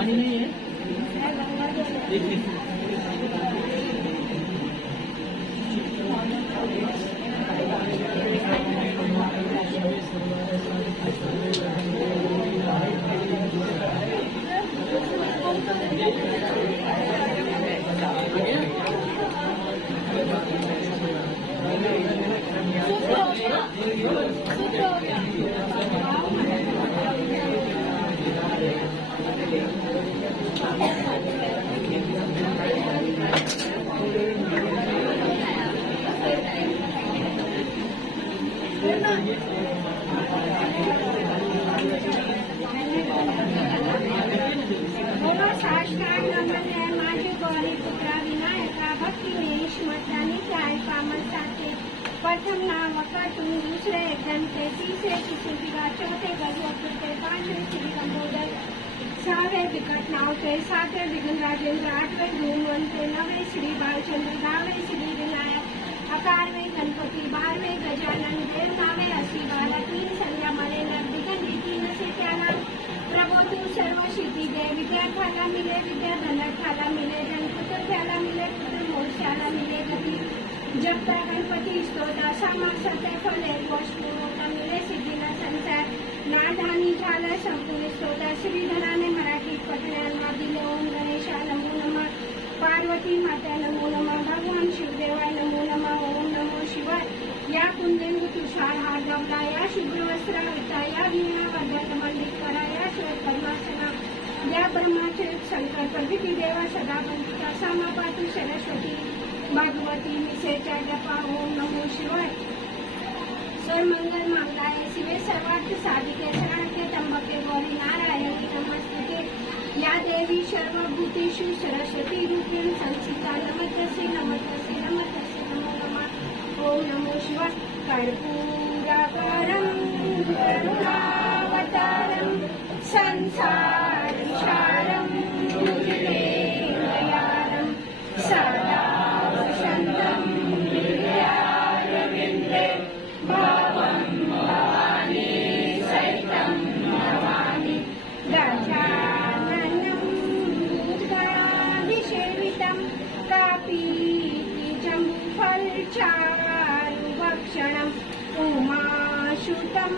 पानी नहीं है। साष्टांग नमने माझे गौरी पुत्रा विनायका भक्ती नेश मतानी काय कामसाचे प्रथम नामकटून दुसरे ग्रंथे तिसरे किसिबिगा चौथे गजवते पांचवे श्री कंबोदर सहावे विकट नावते सातवे विघ्न राजेंद्र आठवे धूमवंते नवे श्री बालचंद्र दहावे श्री विनायक अकारवे गणपती बारवे गजानन देव नावे असी बारा तीन संध्या मरे नगदिगंधी तीन से त्याला प्रभो तू सर्व सिद्धी दे विद्यार्थ्याला मिले विद्या धनार्थ्याला मिले धनपुत्राला मिले पुत्र मोक्षाला मिले गती जपता गणपती स्तोता समासते फले गोष्टी मिले सिद्धीला संसार नाधानी झाला संपूर्ण स्तोता श्रीधराने मराठी पठण्याला दिले ओम गणेशा नमो नमः पार्वती माता नमो नमः भगवान शिवदेवाय नमो नमः ओम नमो शिवाय या कुंदेंदु तुषार हार गवला या शुभ्र वस्त्रावृता या वीणा वदन मंडित करा या श्वेत पद्मासना या ब्रह्माचे शंकर प्रकृती देवा सदा वंदिता समापातु सरस्वती भागवती निसेचा जपा ओम नमो शिवाय सर्वमंगल मंगलाय शिवे सर्वार्थ साधिके शरणके त्र्यंबके गौरी नारायणी नमस्ते या देवी सर्वभूतेषु सरस्वती रूपेण संस्थिता नमस्तस्यै नमस्तस्यै नमस्तस्यै नमो नमः ओम नमो शिवाय कर्पूराकारं करुणावतारं संसारसारं भुजगेन्द्रयारं सदा वसन्तं हृदयारविन्दे भवं भवानी सहितं नमामि गजाननं भूतगणाधिसेवितं कपित्थजम्बुफलचारुभक्षणम् उमासुतं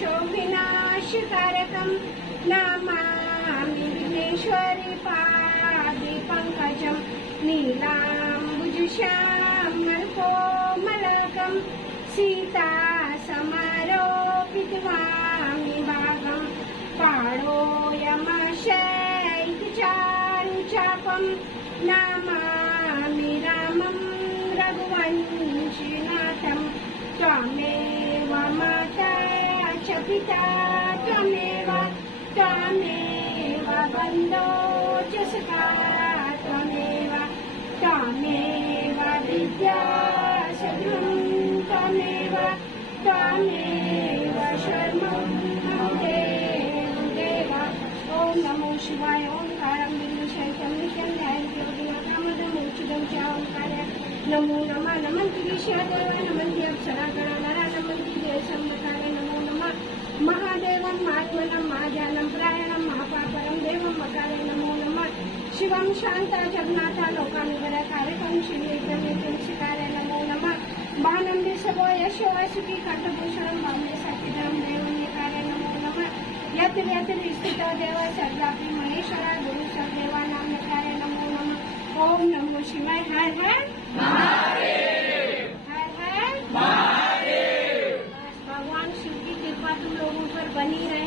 शोभिनाशकारकं नमामि विघ्नेश्वरी पादे पङ्कजं नीलाम्बुजश्यामलकोमलकं सीतासमारोपितवामि भागं पाणोयमशैकचारुचापं नमामि रामं रघुवंशीनाथं त्वमेव माता च पिता त्वमेव बन्धो च सखा त्वमेव विद्या सद्गुरुं त्वमेव शर्मं देव ओम नमो शिवाय ओंकारं बिंदुशैतं नित्यं ध्यायन्त्योगिनाथामदमुच्युतं च ओंकार्य नमो नमः नमन्ति विश्वदेव नमन्ति अप्सरागणा नमन्ति देवसम्मकारे नमो नमः महादेवं महात्मनं महाज्ञानं प्रायणं महापापरं देवं मकारे नमो नमः शिवं शान्ता जगन्नाथा लोकानुग्रहकारकं श्रीविक्रमेशिकारे नमो नमः भानं दिशवो यशो सुखी कंठभूषणं भावने सचिदं देवन्यकारे नमो नमः यत्र यत्र स्थितो देव सर्वापि महेश्वरा गुरु सदेवा नामकारे नमो नमः ओम नमो शिवाय हर हर महादेव।